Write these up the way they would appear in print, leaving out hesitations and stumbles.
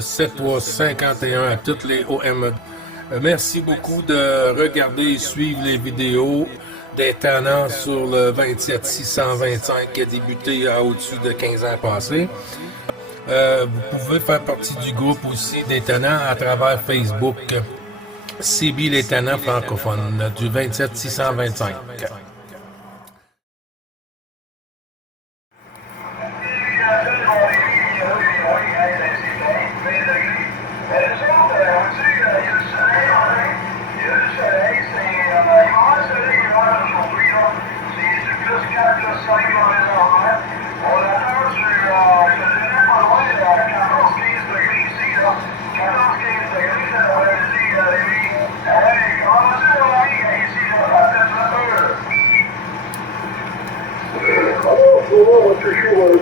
7351 à toutes les OME. Merci beaucoup de regarder et suivre les vidéos des tenants sur le 27625 qui a débuté à au-dessus de 15 ans passés. Vous pouvez faire partie du groupe aussi des tenants à travers Facebook. CB les tenants francophones du 27625.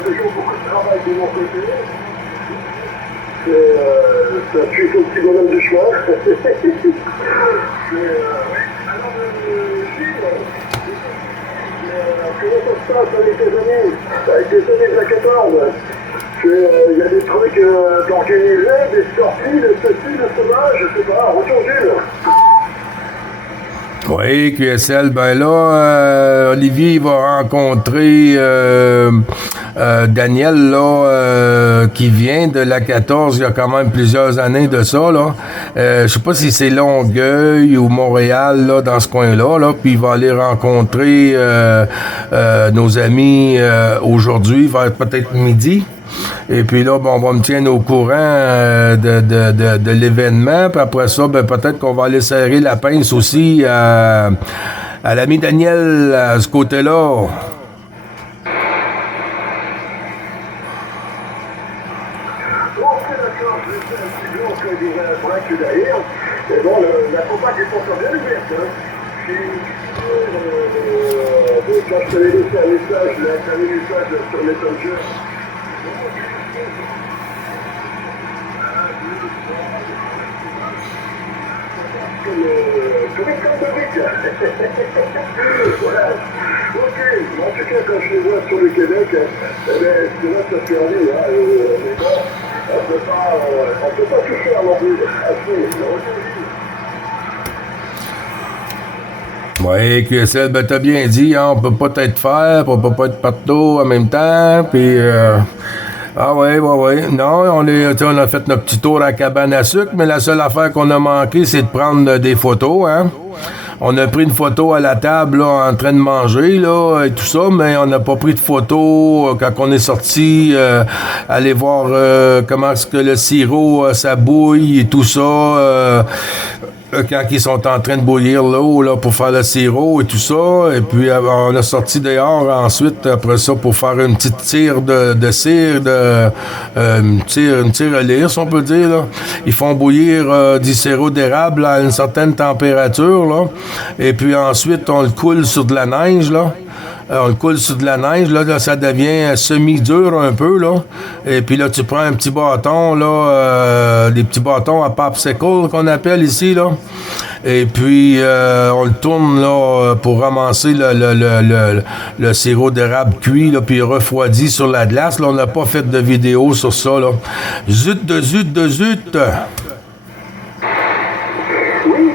Toujours beaucoup de travail de mon côté. Ça suit au petit bonhomme du chemin. Comment ça se passe avec tes amis, avec tes amis de la 14? Il y a des trucs d'organisés, des sorties, de ceci, de cela, je sais pas, retour Gilles. Oui, QSL, ben là, Olivier va rencontrer Daniel, là, qui vient de la 14, il y a quand même plusieurs années de ça, là. Je sais pas si c'est Longueuil ou Montréal, là, dans ce coin-là, là, puis il va aller rencontrer nos amis aujourd'hui, vers peut-être midi. Et puis là, bon, on va me tenir au courant de l'événement. Puis après ça, ben, peut-être qu'on va aller serrer la pince aussi à l'ami Daniel à ce côté-là. Ok, d'accord, je vais faire un petit bloc des braques derrière. Et bon, la compagne est encore bien ouverte. Hein. Quand je t'avais laissé un message, un message sur Messenger. Comme une carte de briques. Voilà. Ok, en tout cas, quand je les vois sur le Québec, eh bien, c'est là que ça fait aller. Hein, mais bon, on peut pas tout faire non plus. Oui, QSL, ben t'as bien dit, hein, on peut pas être faire, on peut pas être partout en même temps, puis ah ouais. Non, on a fait notre petit tour à la cabane à sucre, mais la seule affaire qu'on a manqué, c'est de prendre des photos, hein. On a pris une photo à la table, là, en train de manger, là, et tout ça, mais on n'a pas pris de photo quand on est sorti, aller voir comment est-ce que le sirop, ça bouille et tout ça, quand ils sont en train de bouillir l'eau là, pour faire le sirop et tout ça. Et puis on a sorti dehors ensuite, après ça, pour faire une petite tire de cire, une tire à lire, si on peut dire. Là. Ils font bouillir du sirop d'érable à une certaine température. Là. Et puis ensuite, on le coule sur de la neige. Là. On le coule sur de la neige, là, ça devient semi-dur un peu, là. Et puis là, tu prends un petit bâton, là, des petits bâtons à popsicle qu'on appelle ici, là. Et puis, on le tourne, là, pour ramasser le sirop d'érable cuit, là, puis refroidi sur la glace. Là, on n'a pas fait de vidéo sur ça, là. Zut! Oui,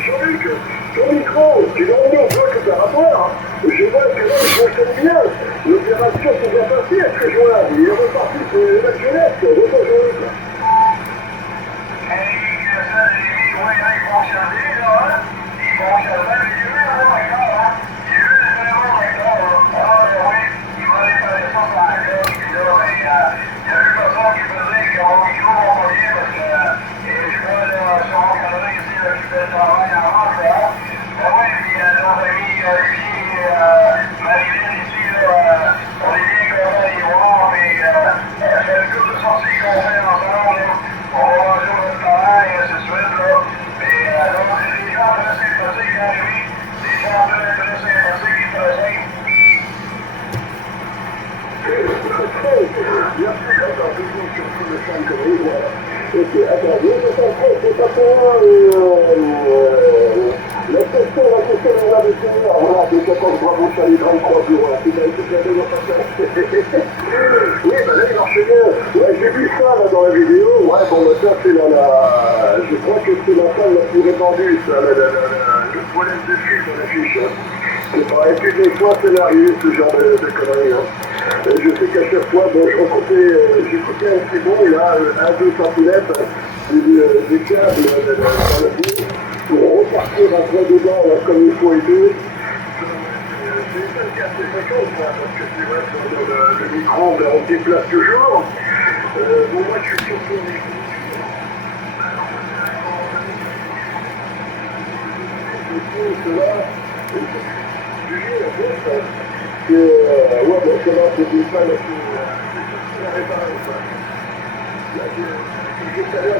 Jean-Luc, ton micro, tu vas en bloc opératoire. Je vois que là, il fonctionne bien. L'opération s'est bien passée à ce jour-là. Il est reparti pour la jeunesse. Bonjour, Jean-Luc. ça les 33 jours. Alors, c'est la démonstration. Oui, bah là, il marchait bien. Ouais, j'ai vu ça là, dans la vidéo. Ouais, bon, bah, ça, c'est je crois que c'est la salle la plus répandue, ça, le problème de fil dans l'affiche. C'est pareil, plus des fois, c'est arrivé, ce genre de conneries. Hein. Je sais qu'à chaque fois, bon, j'écoutais un petit bon, là, 1-2 centimètres du câble dans la boue, pour repartir après dedans, là, comme il faut et tout. C'est ça le cas, c'est pas chose, parce que c'est vrai que le micro, ben, on se déplace toujours. Bon, moi, je suis surtout au micro. Cela, ouais, ben, cela, c'était pas la réparation.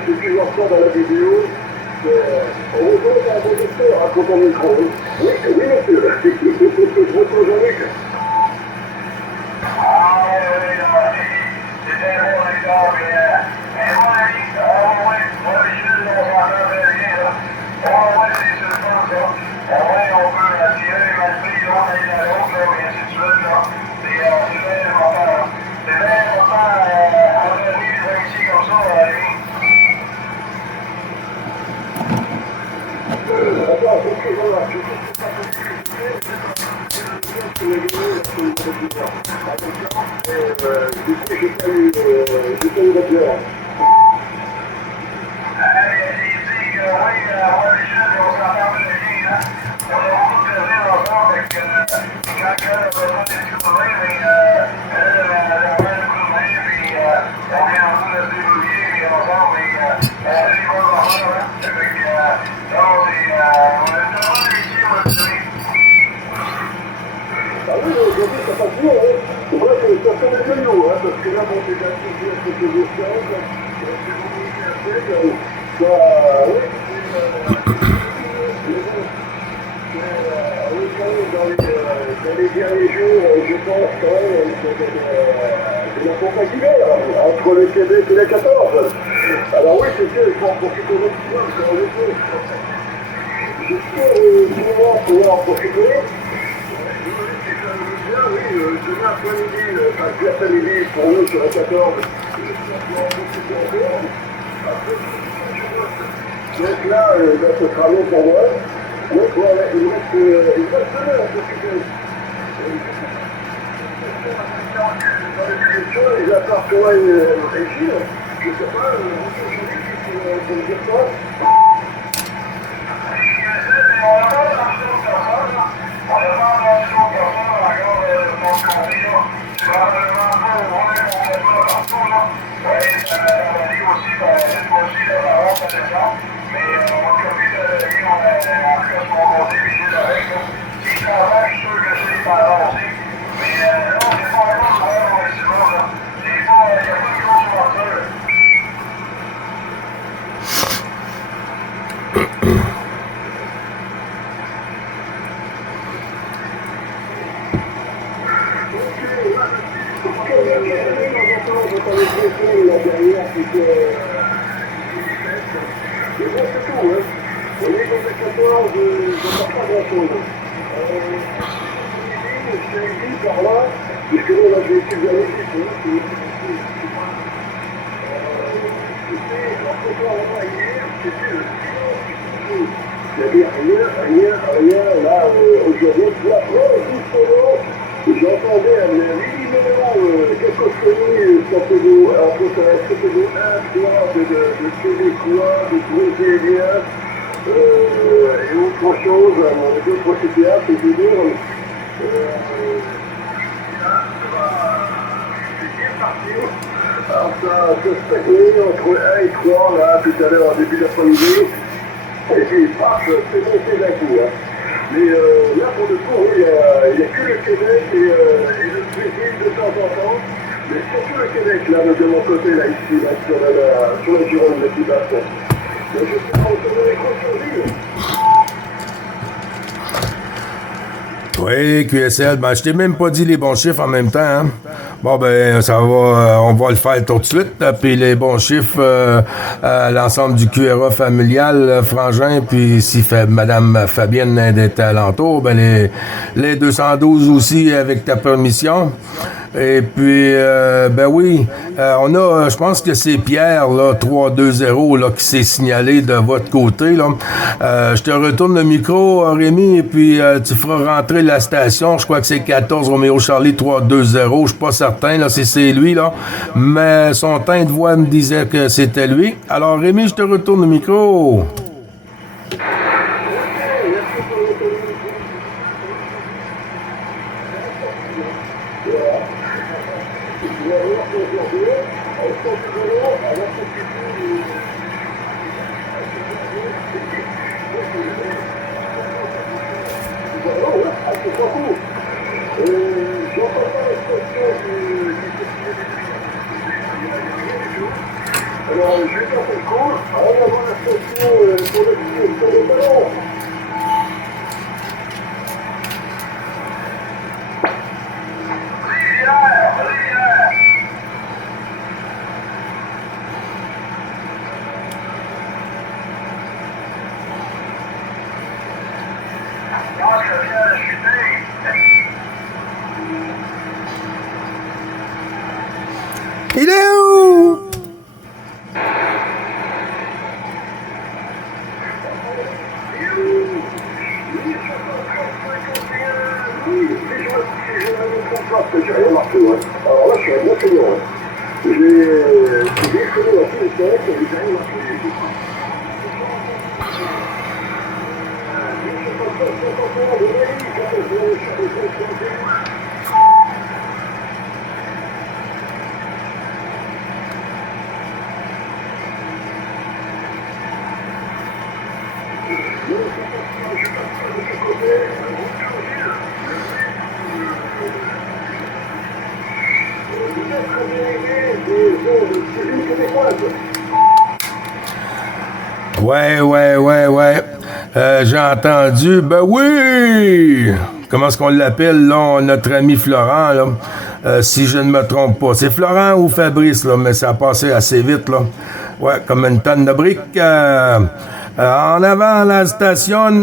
J'ai pu voir ça dans la vidéo. On retourne à un bon docteur à quand on micro. Oui, oui, monsieur. Je retrouve Jean-Luc. J'ai pas eu la bière. Ah oui, aujourd'hui, ça passe bien, hein. C'est vrai que ça fait des cailloux, hein, parce que là, bon, c'est un peu bien ce que je fais, c'est beaucoup de bien, ça, oui, oui, quand même, dans les derniers jours, je pense, quand même, c'est la campagne d'hiver, entre le Québec et la 14. Alors oui, c'est sûr, il faut en profiter au maximum, c'est en effet. J'espère, pouvoir en profiter. Oui, demain après-midi, enfin, après-midi pour nous sur la 14, donc là, ce sera long pour moi. Donc voilà, il reste demain à s'occuper. Ils attendent toi une régie, je sais pas, pour me dire quoi. La dernière, c'était mais bon, c'est tout, hein. Au niveau des 14, je ne vois pas grand-chose. Je suis ici, par là, puisque là, j'ai été vers l'équipe, c'était le silence. Il n'y avait rien, là, aujourd'hui, là, justement, j'entendais un minimum quelques sonneries entre ça, c'était de 1, 3, de Québécois, de Brésiliens, et autre chose, d'autres CTA, c'est de dire, c'est bien parti. Alors ça stagnait entre 1 et 3, là, tout à l'heure, en début d'après-midi, et puis, paf, c'est monté d'un coup, hein. Mais là, pour le coup, il n'y a que le Québec et le Brésil de temps en temps. Mais surtout le Québec, là, de mon côté, là, ici, là, sur la Gironde, la plus basse. Mais je sais pas, on se met les gros sur l'île. Oui, QSL, ben je t'ai même pas dit les bons chiffres en même temps. Hein? Bon ben ça va, on va le faire tout de suite. Puis les bons chiffres, l'ensemble du QRA familial, Frangin, puis si Madame Fabienne est alentour, ben les 212 aussi avec ta permission. Et puis, ben oui, on a, je pense que c'est Pierre, là, 320, là, qui s'est signalé de votre côté, là. Je te retourne le micro, Rémi, et puis tu feras rentrer la station. Je crois que c'est 14 Roméo Charlie 320. Je suis pas certain, là, si c'est lui, là. Mais son teint de voix me disait que c'était lui. Alors, Rémi, je te retourne le micro. Alors, je vais faire le cours, allez avant la station pour le ballon. Il est où? J'ai rien marqué, ouais. Alors là, je suis un bon client. J'ai déconné dans tous les sens, et j'ai rien marqué. Ouais. J'ai entendu. Ben oui! Comment est-ce qu'on l'appelle, là, notre ami Florent, là? Si je ne me trompe pas. C'est Florent ou Fabrice, là, mais ça a passé assez vite, là. Ouais, comme une tonne de briques. En avant, la station.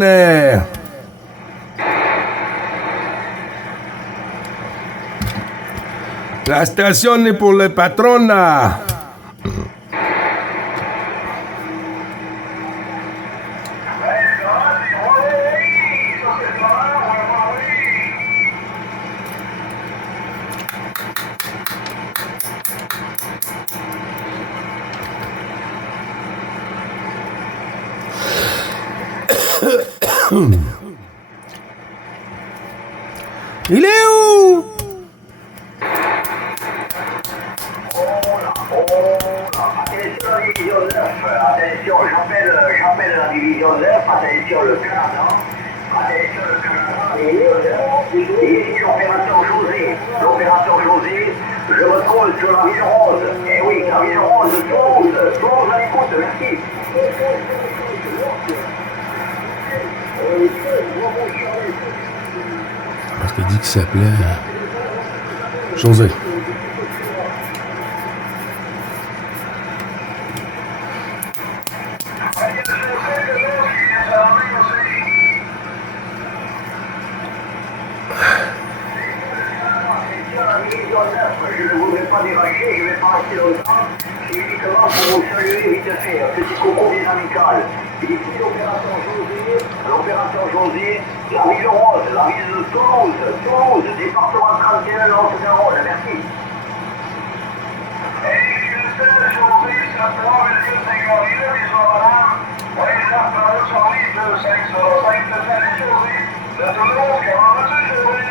La station est pour le patron, là. Il est où? Attention, j'appelle la division 9, attention le Canada, et ici l'opération José, je me trouve sur la ville rose, et oui, la ville rose, Toulouse à l'écoute, merci. Parce qu'il dit qu'il s'appelait José. Je ne voudrais pas déracher, je ne vais pas rester longtemps. C'est uniquement pour vous saluer vite fait, un petit coucou bien amical. Ici l'opération José, la ville rose, la ville de Toulouse, département 31, la Haute-Garonne, merci. Et QSL José, ça prend le lieu de Saint-Gabriel, les madame. Oui, là, par le service de 505 de Salut José, de Toulouse, comment vas-tu José?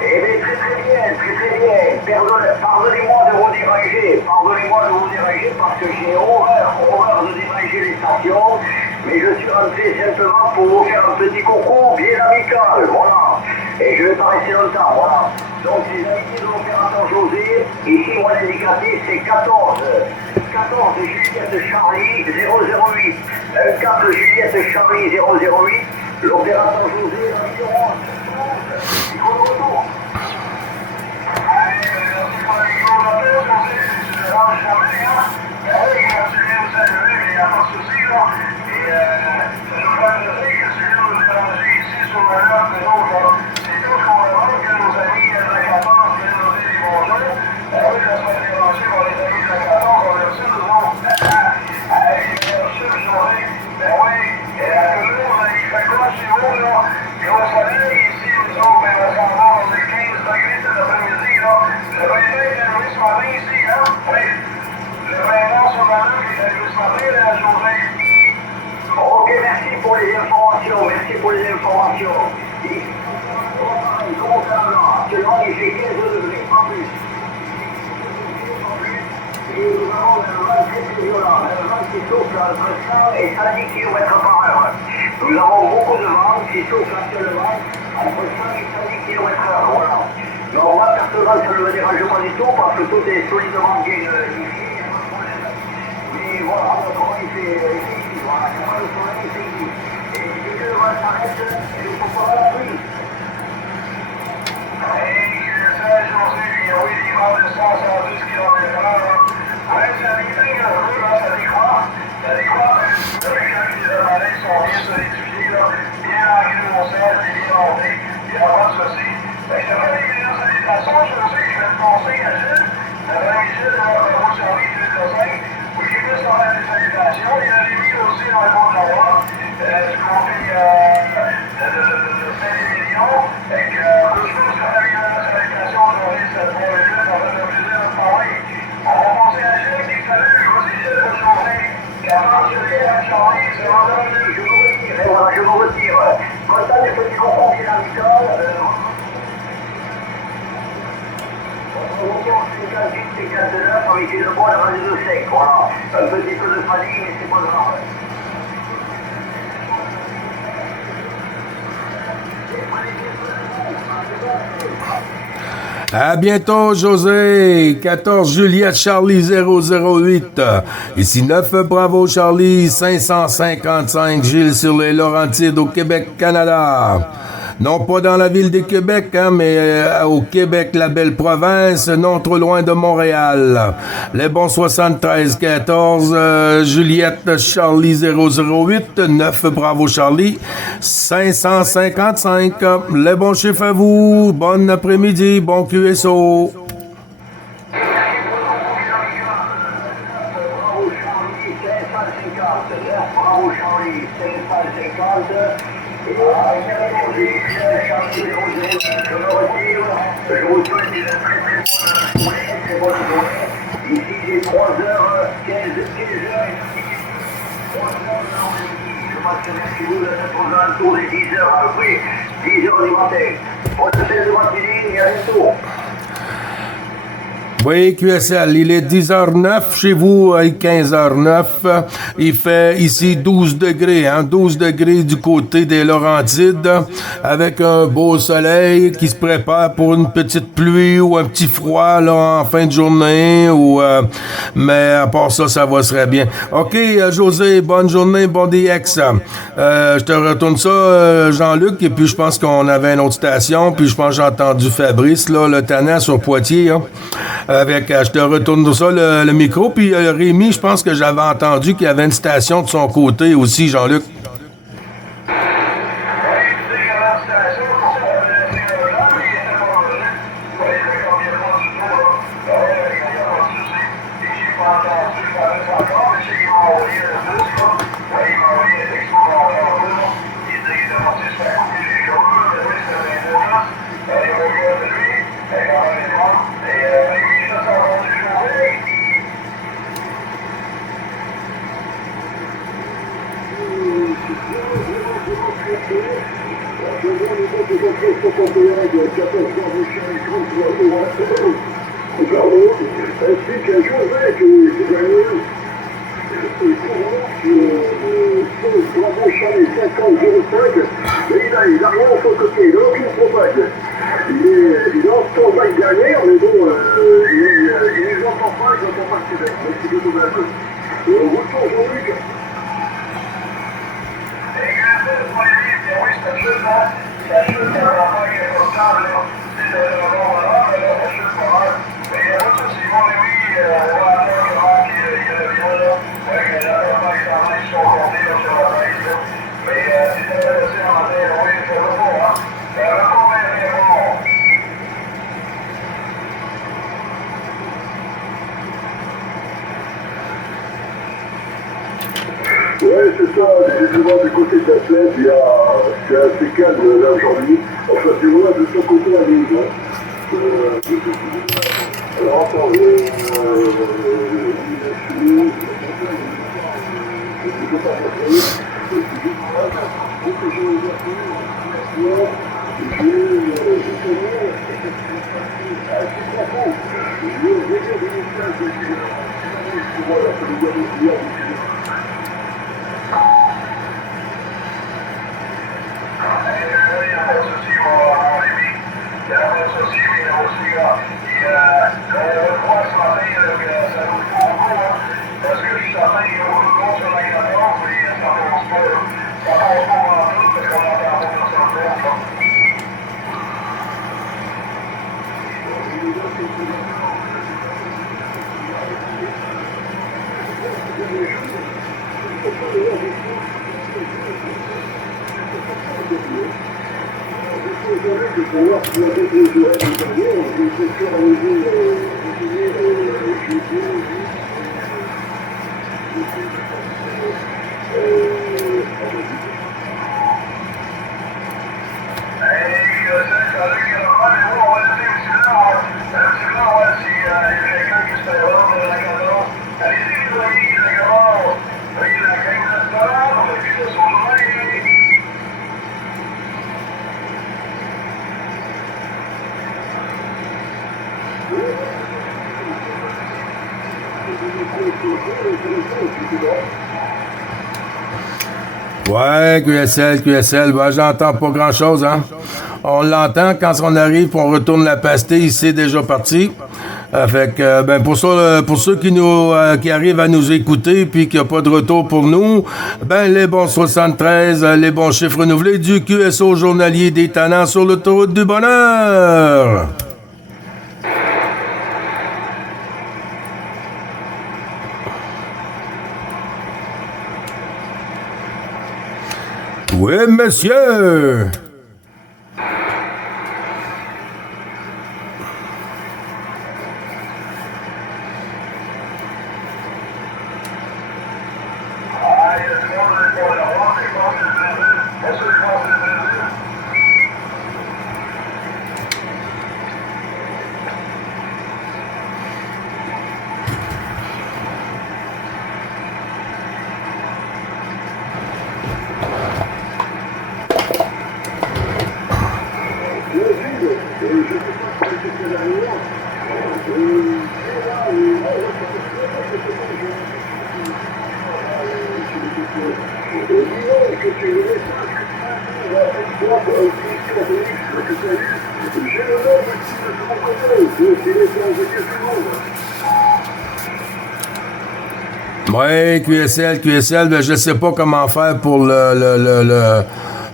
Eh bien, très bien. Pardonnez-moi de vous déranger parce que j'ai horreur de déranger les stations, mais je suis rentré simplement pour vous faire un petit coucou bien amical, voilà. Et je ne vais pas rester longtemps, voilà. Donc, les amitiés de l'opération José, ici, mon indicatif, c'est 14 Juliette Charlie 008. 4 Juliette Charlie 008. L'opération José, la ville rose. micro de retour. Allez, merci pour la micro de retour, je ne dérange jamais, hein. Oui, quand tu viens vous saluer, mais il n'y a pas de souci, là. Et ça nous fait plaisir que tu viens nous déranger ici sur le lac de l'autre, là. C'est tout ce qu'on demande que nos amis de la 14 viennent nous dire les bonjours. Oui, la semaine dérangée par les amis de la 14, on a reçu nous autres. Allez, merci, journée. Ben oui, et à toujours, il fait quoi chez vous, là? Gros soleil, ici, nous autres, ben, on s'en va, on est 15 degrés cet après-midi, là. Le 25 est arrivé ce matin ici, hein? Oui. Le 20 sur la rue, il est arrivé ce matin, la journée. Ok, merci pour les informations, merci pour les informations. Actuellement, il fait 15 degrés, en plus. Et nous avons un vent très violent, un vent qui souffle entre 100 et 110 km par heure. Nous avons beaucoup de vent qui souffle actuellement entre 100 et 110 km h. Voilà. Donc moi, personnellement, ça ne me dérange pas du tout parce que tout est solidement bien ici, il n'y a pas de problème. Mais voilà, comment il fait ici, voilà, il n'y a pas de soleil, il fait ici. Et dès que le vent s'arrête, il faut pas la pluie. Et je sais, José, oui, il va de 110 km/h. Ouais, ça déclingue un peu, là, ça décroît. Ça décroît, depuis que les appareils sont bien solidifiés, là, bien ancrés au sol, et bien montés, il n'y a pas de souci. Fait que je te fais des meilleures salutations, je sais que je vais te passer à Gilles. Gilles, Bravo Charlie, Gilles Dossin, pour qu'il puisse faire des salutations. Il y a Rémi aussi dans le fond de la voie, du côté de Saint-Émilion. Fait que, je pense que la meilleure salutation aujourd'hui, c'est pour le Gilles, ça va faire plaisir de te parler. On va passer à Gilles qui salue, aussi Gilles, bonne journée. Avant Julien, Charlie, c'est vendredi, je vous retire. Et voilà, je vous retire. Content des petits concours qui l'amical. On va 58 et 59 avec une bonne radio de sec, voilà. Un petit peu de fatigue, mais c'est pas grave. À bientôt, José. 14 Juliette Charlie 008. Ici 9 Bravo Charlie 555 Gilles sur les Laurentides au Québec, Canada. Non pas dans la ville de Québec, hein, mais au Québec, la belle province, non trop loin de Montréal. Les bons 73-14, Juliette Charlie 008, 9 Bravo Charlie, 555. Les bons chiffres à vous, bon après-midi, bon QSO. Bravo Charlie 550. Je me retire, je vous souhaite une très bonne journée. Ici, j'ai 3h15, 15h. Je m'attendais chez vous aux alentours des 10h, oui, 10h du matin. Bonne fête de matinée et à bientôt. Oui, QSL, il est 10h09 chez vous, il est 15h09. Il fait ici 12 degrés, hein, 12 degrés du côté des Laurentides, avec un beau soleil qui se prépare pour une petite pluie ou un petit froid là, en fin de journée. Mais à part ça, ça va très bien. OK, José, bonne journée, bon DX. Je te retourne ça, Jean-Luc, et puis je pense qu'on avait une autre station, puis je pense que j'ai entendu Fabrice, là, le tannant sur Poitiers, hein. Je te retourne ça le micro. Puis Rémi, je pense que j'avais entendu qu'il y avait une station de son côté aussi, Jean-Luc. Ainsi qu'un José qui est gagné. Bravo Charlie 5005. Mais il a rien sur le côté, il n'a aucune propage. Il est en stand-by gagné, mais bon, il est en pas, il n'entend pas le Québec. Donc c'est plutôt bien. Retour Jean-Luc. Et grâce à ce point de vue, oui, c'est absolument la chose ça, justement, du côté de la Plaine, c'est assez calme là aujourd'hui. Enfin, tu vois, de son côté à nous. Alors, attends, Ouais, QSL, ben, j'entends pas grand-chose, hein. On l'entend quand on arrive, on retourne la pastille, c'est déjà parti. Fait que, ben, pour ceux qui arrivent à nous écouter puis qu'il n'y a pas de retour pour nous, ben, les bons 73, les bons chiffres renouvelés du QSO journalier des Tannants sur l'autoroute du bonheur. Oui, monsieur! Ouais, QSL, ben, je sais pas comment faire pour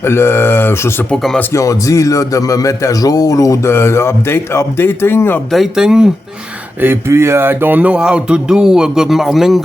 je sais pas comment ce qu'ils ont dit, là, de me mettre à jour ou de updating. Et puis, I don't know how to do good morning.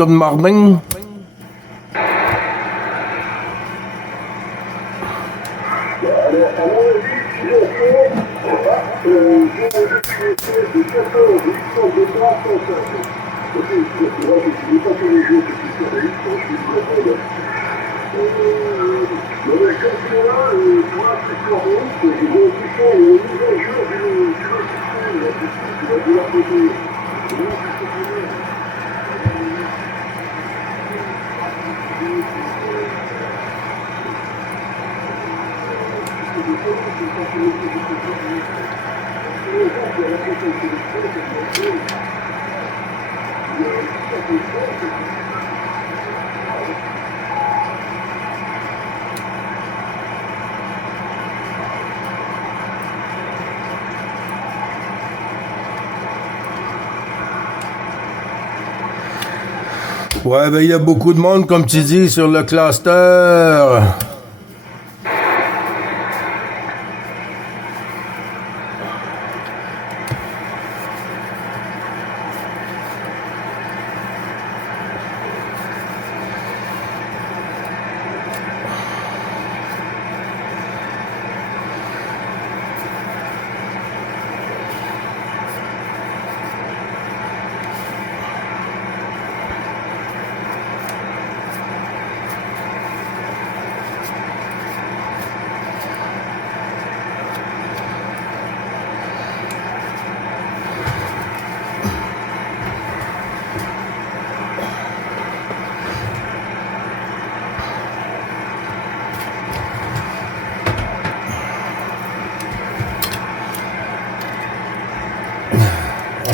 Ouais, ben il y a beaucoup de monde, comme tu dis, sur le cluster.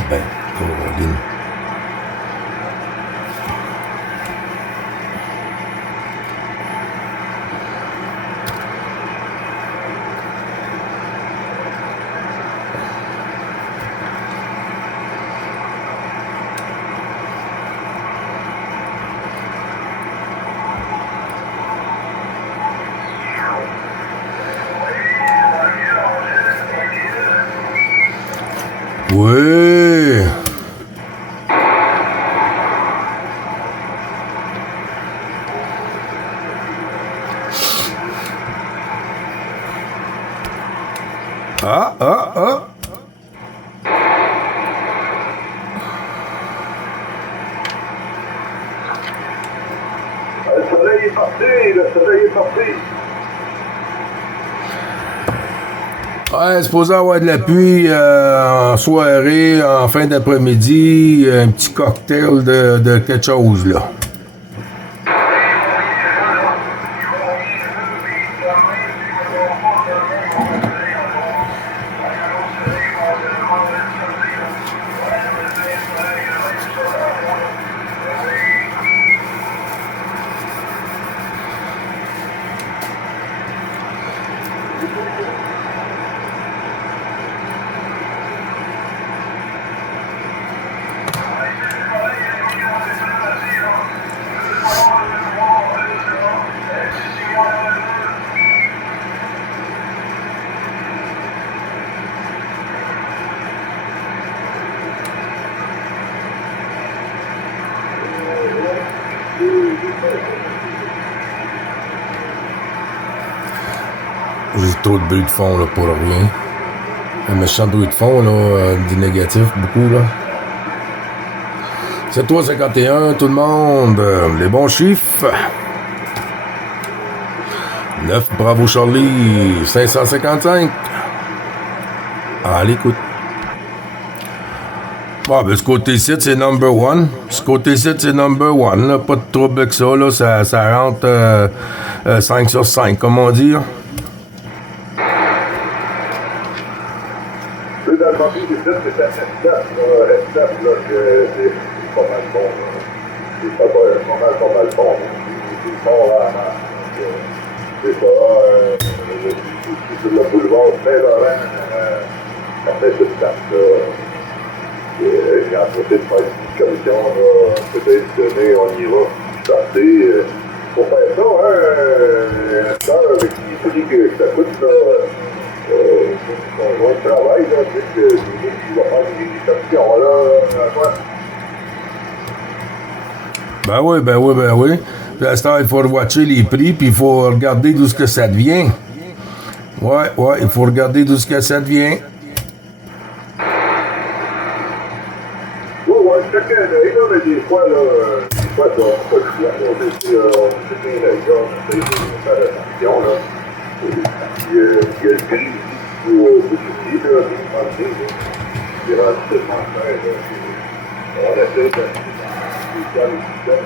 ben, Caroline. Oui. Ah, ah, ah. Le soleil est parti, le soleil est parti. Ouais, supposé avoir de la pluie en soirée, en fin d'après-midi, un petit cocktail de quelque chose, là. J'ai trop de bruit de fond, là, pour rien. Un méchant bruit de fond, là, du négatif, beaucoup, là. C'est 3,51, tout le monde. Les bons chiffres. 9, bravo Charlie. 555. À l'écoute. Ah, ben, ce côté-ci, c'est number one. Ce côté-ci, c'est number one, là. Pas de trouble avec ça, là. Ça rentre 5 sur 5, comme on dit, là. Dans le papier, c'est ça, c'est F4, là, que c'est pas mal bon, là. C'est pas mal bon. C'est bon, là, c'est ça, sur le boulevard Saint-Laurent, ça fait tout le temps, là. J'ai emprunté de faire une petite commission, là, peut-être donné, on y va, starter. Pour faire ça, un heure avec les prix que ça coûte, là, on va au travail, là, tu sais, que tu vas faire des options, là, quoi. Ben oui, ben oui, ben oui. Puis à ce temps, il faut watcher les prix, puis il faut regarder d'où ce que ça devient. Ouais, il faut regarder d'où ce que ça devient. Ouais, chacun d'œil, là, mais des fois, on n'a pas le choix, on essaie bien l'œil, là, on essaie de faire attention, là. Il y a le prix ici, pour ici, là, c'est rendu tellement cher, là, on essaie de faire le système.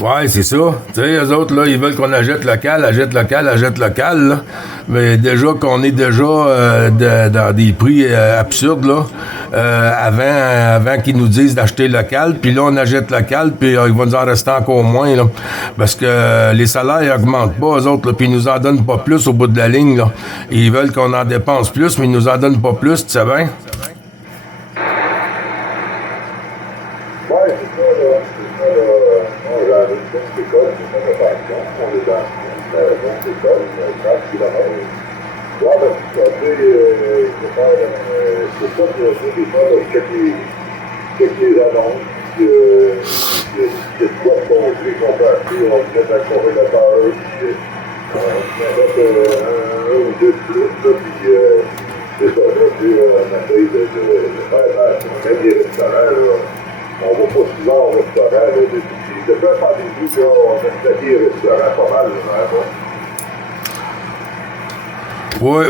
Ouais, c'est ça. Tu sais, eux autres, là, ils veulent qu'on achète local, là. Mais déjà qu'on est déjà dans des prix absurdes, là, avant qu'ils nous disent d'acheter local, puis là, on achète local, puis il va nous en rester encore moins, là. Parce que les salaires, ils augmentent pas, eux autres, là, puis ils nous en donnent pas plus au bout de la ligne, là. Ils veulent qu'on en dépense plus, mais ils nous en donnent pas plus, tu sais bien? Ouais, c'est ça, là. On a une bonne école, c'est une innovation. On est dans une bonne école, 30 km. Là, ben, tu sais, il faut faire, c'est ça, des fois, là, je check les annonces, il y a quoi de concret qu'on peut acheter, on met dans le congélateur, puis on met un ou deux de plus, là, puis c'est ça, là, tu sais, on essaye de faire attention. Même les restaurants, là, on va pas souvent au restaurant, là, depuis la pandémie, là, on a attaqué les restaurants pas mal, là, vraiment. Oui.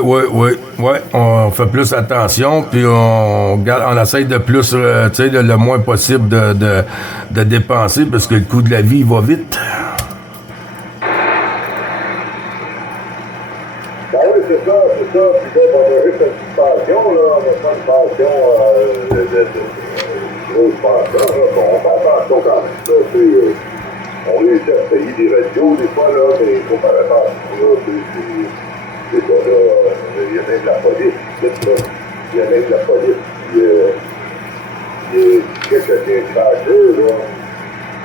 On fait plus attention, puis on essaye de plus, tu sais, le moins possible de dépenser, parce que le coût de la vie, il va vite. Ben oui, c'est ça, ça, puis là, on a juste une petite pension, là, on n'a pas une pension grosse pension, là, on fait attention quand même, là, on réussit à payer des radios, des fois, là, mais il faut faire attention, là, c'est ça, là, il y a même la police, il y a même la police qui est quelqu'un de fâché, là,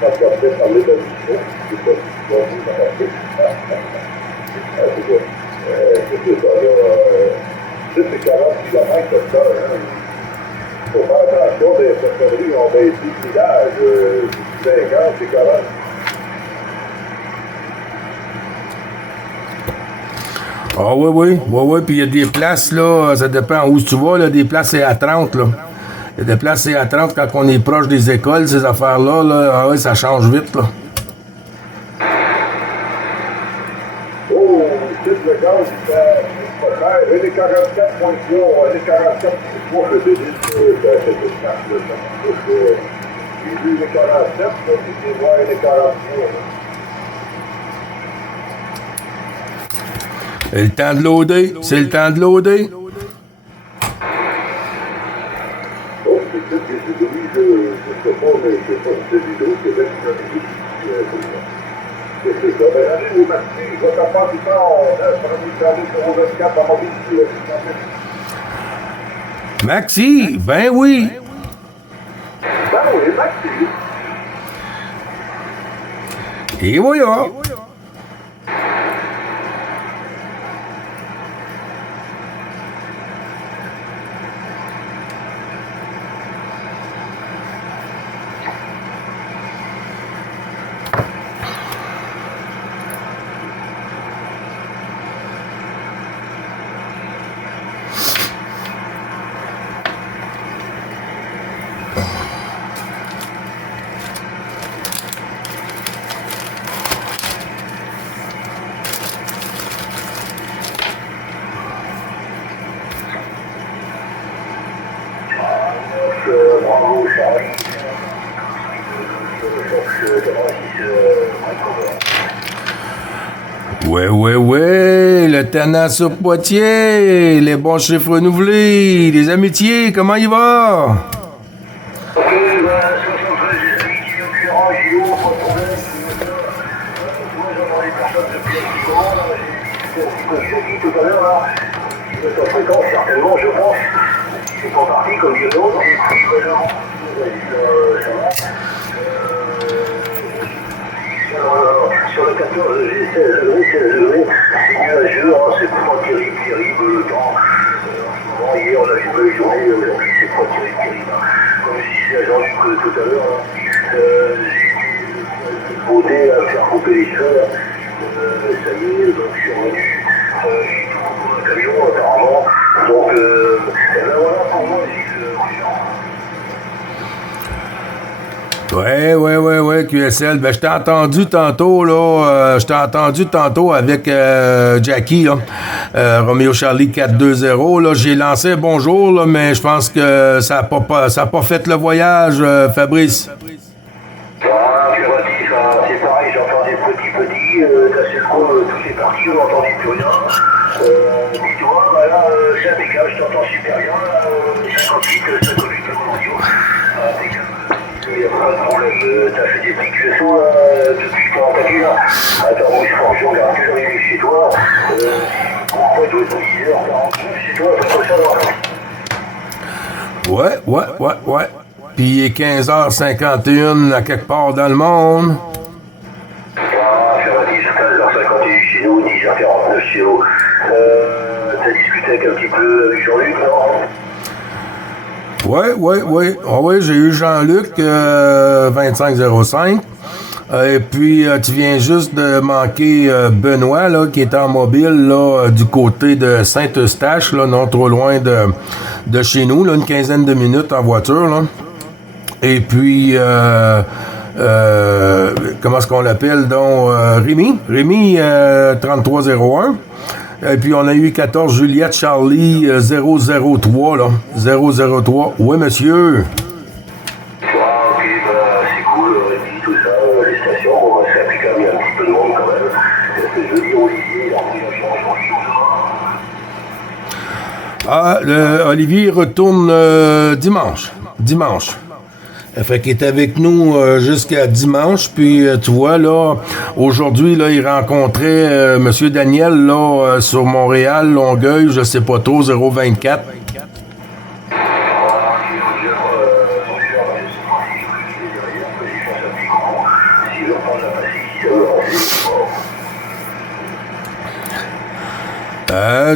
parce qu'on peut parler de l'histoire, c'est pas ce qu'on dit dans la tête. C'est ça, là, c'est 40 km de l'heure, hein. Il faut faire attention des personnes on baissé le village, 50, c'est 40. Ah oui, puis il y a des places, là, ça dépend où tu vas, là, des places c'est à 30, là. Il y a des places c'est à 30 quand on est proche des écoles, ces affaires-là, là, ah ouais, ça change vite, là. Oh, c'est le gaz, c'est pas cher. Elle est 44.3, elle est 44.3, le débit de cette place-là. J'ai vu les 47, là, puis j'ai voir les 43, là. C'est le temps de loader. C'est le temps de loader. Oh, c'est peut-être que c'est lui, je sais pas, mais je sais pas si c'est vidéo, c'est bien c'est ça. Ben, allez, au merci, je vais t'en faire du temps, on a pour nous faire sur 24 à mobile. Maxi, ben oui. Ben oui, merci. Et voilà. Bravo, Charlie. Ouais, le tenant sur Poitiers, les bons chiffres renouvelés, les amitiés, comment il va? Ok, ben, 73, les amitiés au Cléran, Gillot, pas de problème. Moi, j'entends les personnes depuis un petit moment, là, j'ai fait un petit cochon tout à l'heure, là. Je me fréquente, certainement, je pense. Ils sont partis comme Dieu d'autres, et puis, voilà, ça va. Sur le 14, j'ai 16 degrés, c'est nuageux, hein, c'est pas terrible, le temps. En ce moment, hier, on a une belle journée, aujourd'hui, c'est pas terrible. Hein. Comme je disais à Jean-Luc tout à l'heure, j'ai une beauté à faire couper les cheveux. Ça y est, donc je suis revenu, j'ai tout pour un camion, apparemment. Donc, ben voilà, pour moi, Ouais, QSL. Ben, je t'ai entendu tantôt, là. Je t'ai entendu tantôt avec Jackie, là. Romeo Charlie 420, là. J'ai lancé un bonjour, là, mais je pense que ça a pas fait le voyage, Fabrice. Voilà, je redis, c'est pareil, j'entends des petits, d'un seul coup, tout est parti, on n'entendait plus rien. Tu vois, bah là, c'est impeccable, je t'entends super bien, 58, 58 le radio, impeccable. Il n'y a pas de problème, t'as fait des pics de son depuis que t'as entendu là. Attends, oui, je regarde que j'arrive chez toi. Pourquoi toi, c'est 10h49 chez toi, c'est comme ça, là. Ouais. Puis il est 15h51 à quelque part dans le monde. Ah, je redis, 15h51 chez nous, 10h49 chez nous. T'as discuté avec un petit peu avec Jean-Luc, non? Ouais, j'ai eu Jean-Luc 2505. Et puis, tu viens juste de manquer Benoît, là, qui est en mobile, là, du côté de Saint-Eustache, là, non trop loin de chez nous, là, une quinzaine de minutes en voiture, là. Et puis, comment est-ce qu'on l'appelle, donc, Rémi 3301. Et puis, on a eu 14 Juliette Charlie 003, là. 003. Oui, monsieur. Ah, ok, bah, c'est cool, Rémi, tout ça, les stations, bon, ça applique quand même un petit peu de monde quand même. Je veux dire, Olivier, il a pris la chance, Ah, Olivier retourne dimanche. Dimanche. Fait qu'il est avec nous jusqu'à dimanche. Puis, tu vois, là, aujourd'hui, là, il rencontrait Monsieur Daniel, là, sur Montréal, Longueuil, je sais pas trop, 024.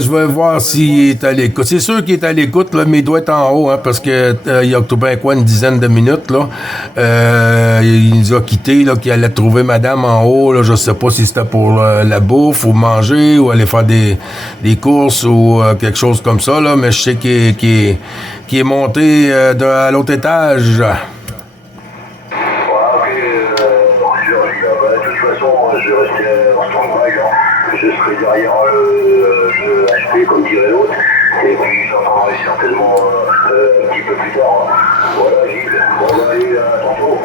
Je vais voir s'il est à l'écoute. C'est sûr qu'il est à l'écoute, là, mais il doit être en haut, hein, parce que il a occupé quoi, une dizaine de minutes, là. Il nous a quittés, là, qu'il allait trouver madame en haut, là. Je sais pas si c'était pour la bouffe, ou manger, ou aller faire des courses, ou quelque chose comme ça, là, mais je sais qu'il est monté à l'autre étage. Je serai derrière le HP, comme dirait l'autre, et puis j'entendrai certainement un petit peu plus tard. Voilà, Gilles, on va aller tantôt.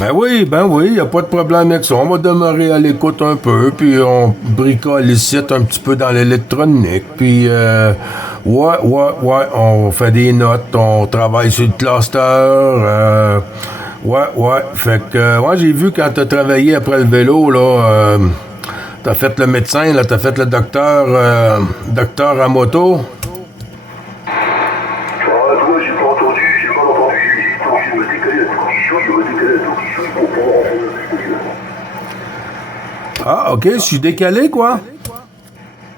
Ben oui, il n'y a pas de problème avec ça. On va demeurer à l'écoute un peu, puis on bricole ici un petit peu dans l'électronique, puis ouais, on fait des notes, on travaille sur le cluster, ouais, fait que, j'ai vu quand t'as travaillé après le vélo, là, t'as fait le médecin, là, t'as fait le docteur à moto. Moi, j'ai pas entendu, j'ai entendu, il me décalait la condition, pour pouvoir entendre. Ah, ok, je suis décalé, quoi.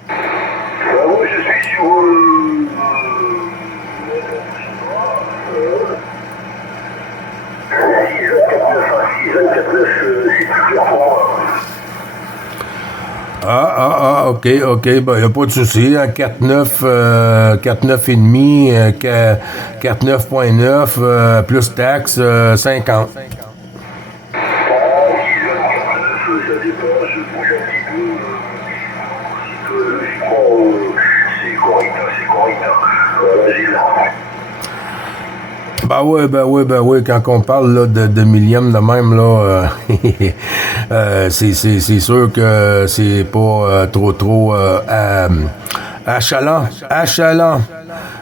Moi, je suis sur... c'est plus clair pour moi. Ok, ben, y a pas de souci, hein, 4,9 et demi, 4,9.9, plus taxes, 50. Ben oui, quand on parle là, de millième de même, là, c'est sûr que c'est pas trop achalant.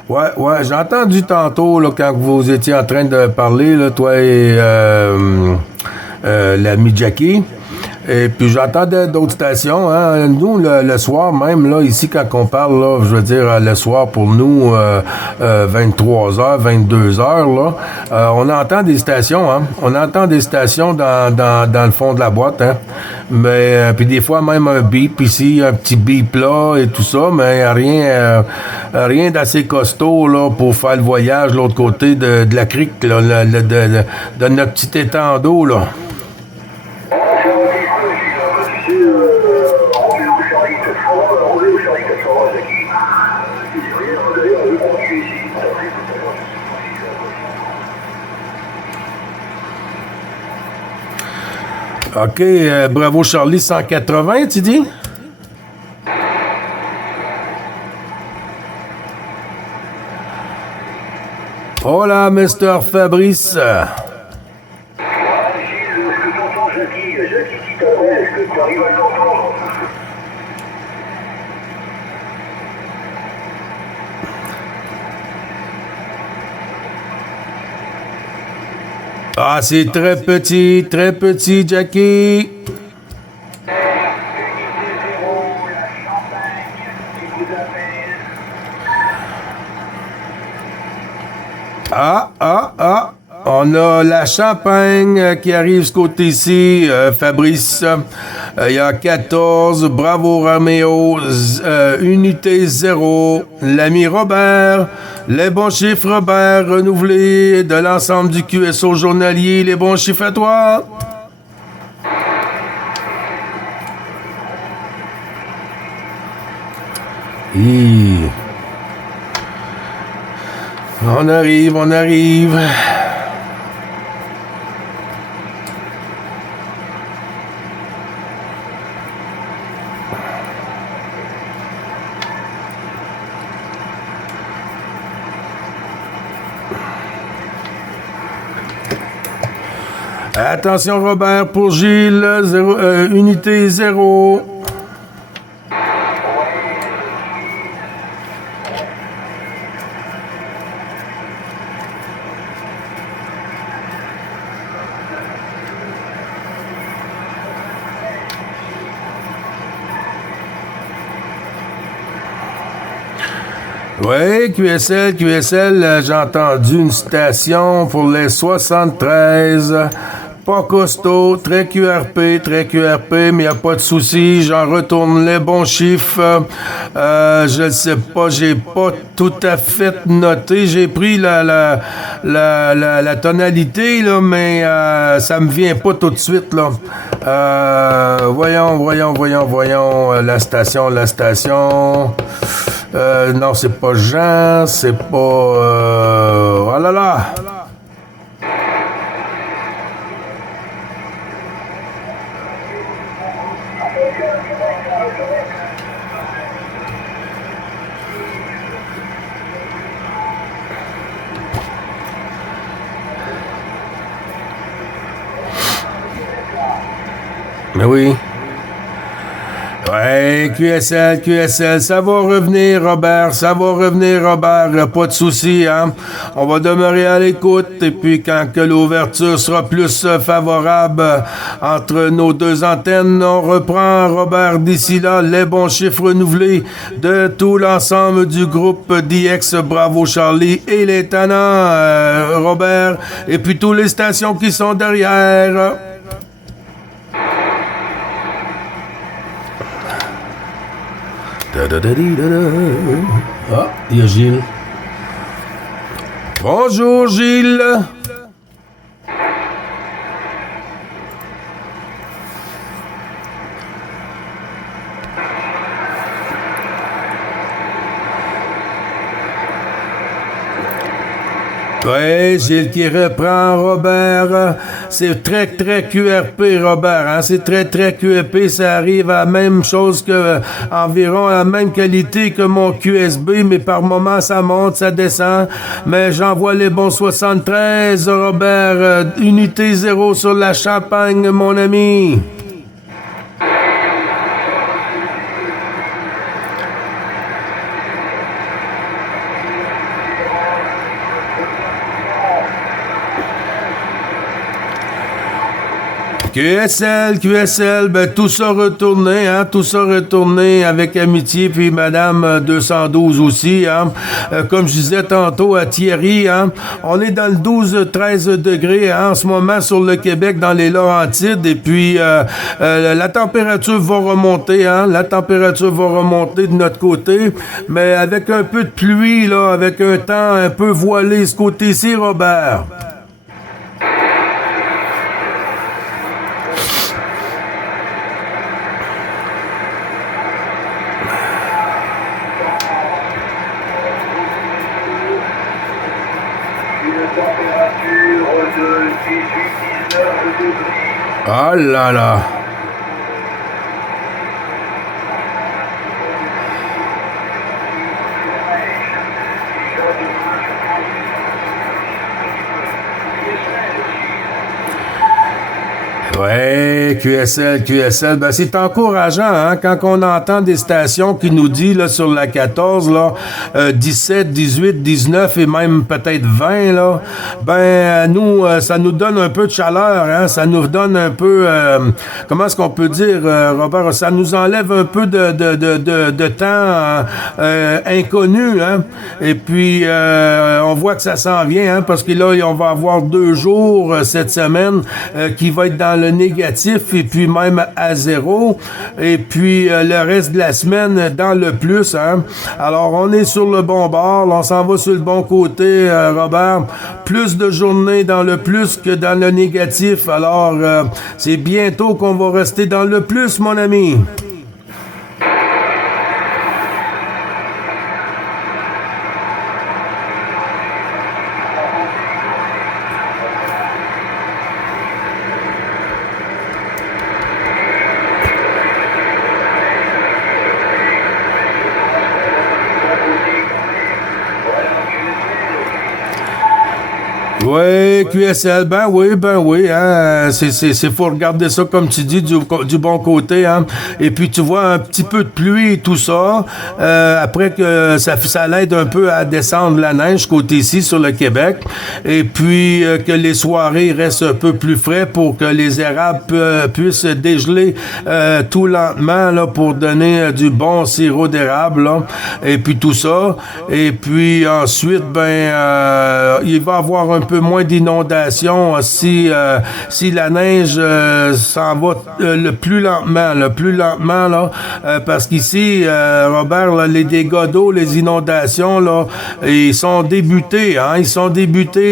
Ouais, j'ai entendu tantôt, là, quand vous étiez en train de parler, là, toi et l'ami Jackie. Et puis j'entendais d'autres stations, hein. Nous, le soir même, là, ici, quand on parle, là, je veux dire, le soir pour nous, 23h, 22h, là, on entend des stations, hein. On entend des stations dans le fond de la boîte, hein. Mais, puis des fois, même un beep ici, un petit beep là, et tout ça, mais rien d'assez costaud, là, pour faire le voyage de l'autre côté de la crique, là, de notre petit étang d'eau, là. OK, Bravo Charlie 180, tu dis? Hola, Mr. Fabrice. Gilles, est-ce que tu entends Jackie qui t'appelle, est-ce que tu arrives à l'entendre? Ah, c'est très petit, Jackie. On a la Champagne qui arrive ce côté-ci, Fabrice. Il y a 14, Bravo Romeo, Unité 0, l'ami Robert, les bons chiffres Robert renouvelés de l'ensemble du QSO journalier, les bons chiffres à toi. On arrive. Attention Robert pour Gilles, unité 0. Oui, QSL, j'ai entendu une station pour les 73. Pas costaud, très QRP, mais il n'y a pas de souci. J'en retourne les bons chiffres. Je ne sais pas, j'ai pas tout à fait noté. J'ai pris la tonalité, là, mais ça me vient pas tout de suite, là. Voyons. La station. Non, c'est pas Jean, c'est pas... oh là là! Mais oui. Ouais, QSL, ça va revenir, Robert, pas de souci, hein. On va demeurer à l'écoute, et puis quand que l'ouverture sera plus favorable entre nos deux antennes, on reprend, Robert, d'ici là, les bons chiffres renouvelés de tout l'ensemble du groupe DX Bravo Charlie et les tannants, Robert, et puis toutes les stations qui sont derrière. Ah, il y a Gilles. Bonjour, Gilles. Oui, Gilles qui reprend, Robert. C'est très QRP, Robert. Hein? C'est très QRP. Ça arrive à la même chose que, environ à la même qualité que mon QSB, mais par moment, ça monte, ça descend. Mais j'envoie les bons 73, Robert. Unité 0 sur la Champagne, mon ami. QSL, ben tout ça retourné avec amitié, puis Madame 212 aussi, hein. Comme je disais tantôt à Thierry, hein, on est dans le 12-13 degrés hein, en ce moment sur le Québec, dans les Laurentides, et puis la température va remonter, hein, de notre côté, mais avec un peu de pluie, là, avec un temps un peu voilé ce côté-ci, Robert. Ah là là. Ouais, QSL, ben c'est encourageant, hein, quand on entend des stations qui nous disent, là, sur la 14, là, 17, 18, 19 et même peut-être 20, là, ben, nous, ça nous donne un peu de chaleur, hein, ça nous donne un peu, comment est-ce qu'on peut dire, Robert, ça nous enlève un peu de temps inconnu, hein, et puis, on voit que ça s'en vient, hein, parce que là, on va avoir 2 jours cette semaine qui va être dans le négatif et puis même à 0 et puis le reste de la semaine dans le plus hein. Alors on est sur le bon bord, on s'en va sur le bon côté Robert, plus de journées dans le plus que dans le négatif, alors c'est bientôt qu'on va rester dans le plus mon ami. Oui, QSL, ben oui, hein, faut regarder ça comme tu dis du bon côté, hein. Et puis tu vois un petit peu de pluie et tout ça, après que ça l'aide un peu à descendre la neige côté ici sur le Québec, et puis que les soirées restent un peu plus frais pour que les érables puissent dégeler tout lentement là pour donner du bon sirop d'érable là, et puis tout ça, et puis ensuite il va y avoir un peu moins d'inondations si la neige s'en va le plus lentement là, parce qu'ici Robert là, les dégâts d'eau, les inondations là, ils sont débutés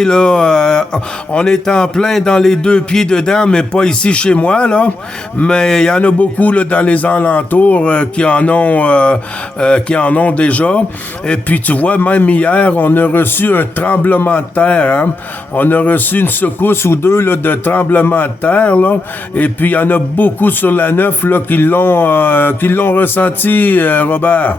là, on est en plein dans les 2 pieds dedans, mais pas ici chez moi là, mais il y en a beaucoup là dans les alentours qui en ont déjà. Et puis tu vois, même hier on a reçu un tremblement de terre, hein? On a reçu une secousse ou deux là, de tremblement de terre, là. Et puis il y en a beaucoup sur la 9 là, qui l'ont ressenti, Robert.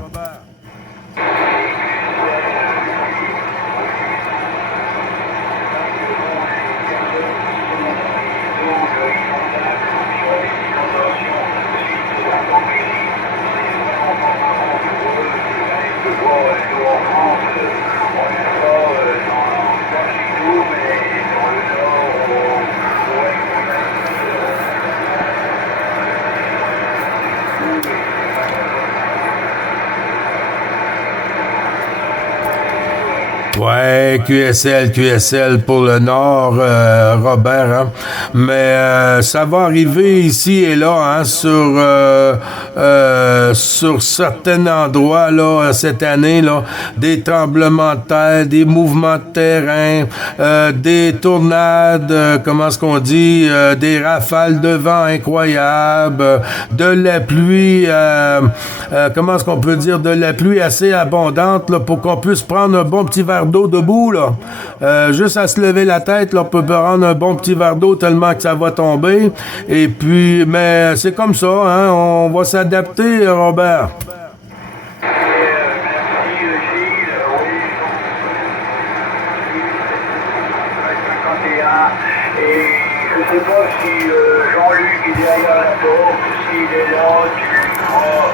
Ouais, QSL pour le Nord, Robert, hein? Mais ça va arriver ici et là, hein, sur certains endroits là cette année là, des tremblements de terre, des mouvements de terrain, des tornades, comment est-ce qu'on dit, des rafales de vent incroyables, de la pluie, comment est-ce qu'on peut dire, de la pluie assez abondante là pour qu'on puisse prendre un bon petit verre d'eau debout, là. Juste à se lever la tête, là, on peut prendre un bon petit verre d'eau tellement que ça va tomber. Et puis, mais c'est comme ça, hein, on va s'adapter, Robert. Et je sais pas si Jean-Luc est derrière la porte, s'il est là, tu crois,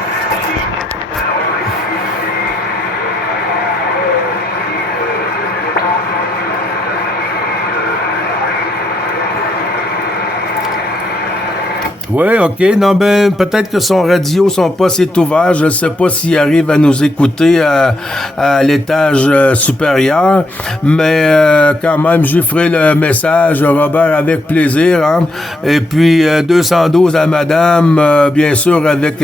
Oui, OK. Non, ben, peut-être que son radio, son poste est ouvert. Je ne sais pas s'il arrive à nous écouter à l'étage supérieur. Mais quand même, je lui ferai le message, Robert, avec plaisir. Hein? Et puis, 212 à madame, bien sûr, avec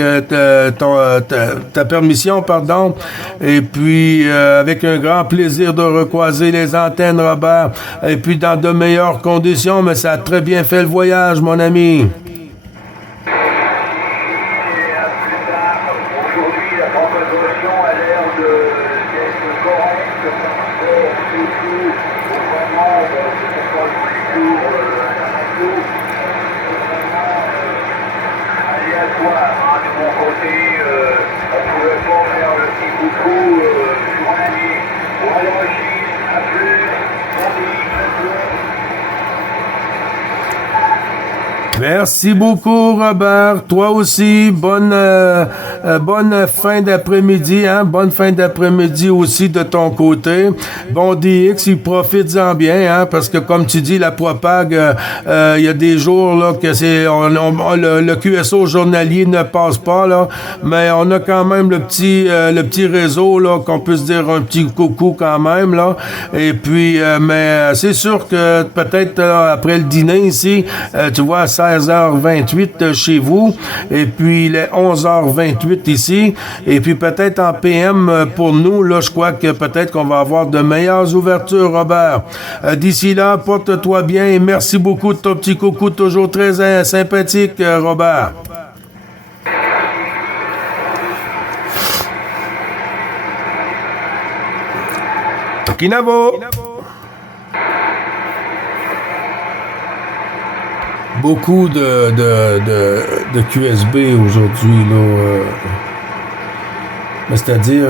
ta permission, pardon. Et puis, avec un grand plaisir de recroiser les antennes, Robert. Et puis, dans de meilleures conditions, mais ça a très bien fait le voyage, mon ami. Merci beaucoup, Robert. Toi aussi, bonne fin d'après-midi, hein? Bonne fin d'après-midi aussi de ton côté. Bon DX, il profite-en bien, hein? Parce que comme tu dis, la propague, il y a des jours là que le QSO journalier ne passe pas là, mais on a quand même le petit réseau là qu'on peut se dire un petit coucou quand même là. Et puis, mais c'est sûr que peut-être après le dîner ici, tu vois, à 16h28 chez vous, et puis il est 11h28 ici, et puis peut-être en PM pour nous, là, je crois que peut-être qu'on va avoir de meilleures ouvertures, Robert. D'ici là, porte-toi bien et merci beaucoup de ton petit coucou, toujours très sympathique, Robert. Kinavo! Beaucoup de QSB aujourd'hui, là. C'est-à-dire,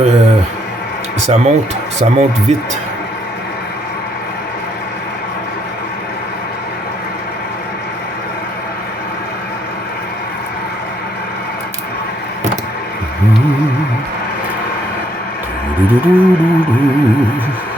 ça monte vite. Du-du-du-du-du-du.